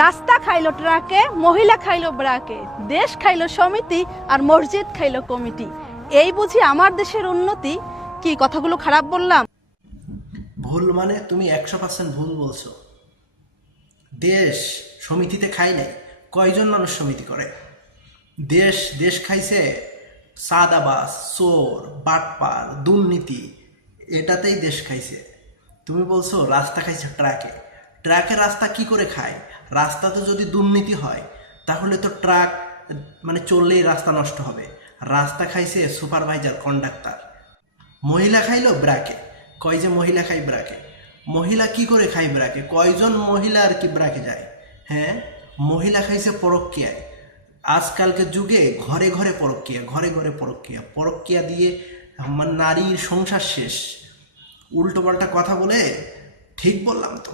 রাস্তা খাইলো ট্রাকে, মহিলা খাইলো ব্রাকে, দেশ খাইলো সমিতি আর মসজিদ খাইলো কমিটি। এই বুঝি আমার দেশের উন্নতি? কি কথাগুলো খারাপ বললাম? ভুল মানে তুমি 100% ভুল বলছো। দেশ সমিতিতে খাই নাই। কয়জন মানুষ সমিতি করে? দেশ দেশ খাইছে সাদাবাস, চোর, বাটপার, দুর্নীতি, এটাতেই দেশ খাইছে। তুমি বলছো রাস্তা খাইছে ট্রাকে। ট্রাকে রাস্তা কি করে খায়? রাস্তাতে যদি দুর্নীতি হয় তাহলে তো ট্রাক মানে চললেই রাস্তা নষ্ট হবে। রাস্তা খাইছে সুপারভাইজার, কন্ডাক্টর। মহিলা খাইলো ব্রাকে। কয় যে মহিলা খাই ব্রাকে? মহিলা কি করে খাই ব্রাকে? কয়জন মহিলা আর কি ব্রাকে যায়? হ্যাঁ, মহিলা খাইছে পরক্কিয়ায়। আজকালকে যুগে ঘরে ঘরে পরক্কিয়া, ঘরে ঘরে পরক্কিয়া, পরক্কিয়া দিয়ে নারীর সংসার শেষ। উল্টো পাল্টা কথা বলে ঠিক বললাম তো?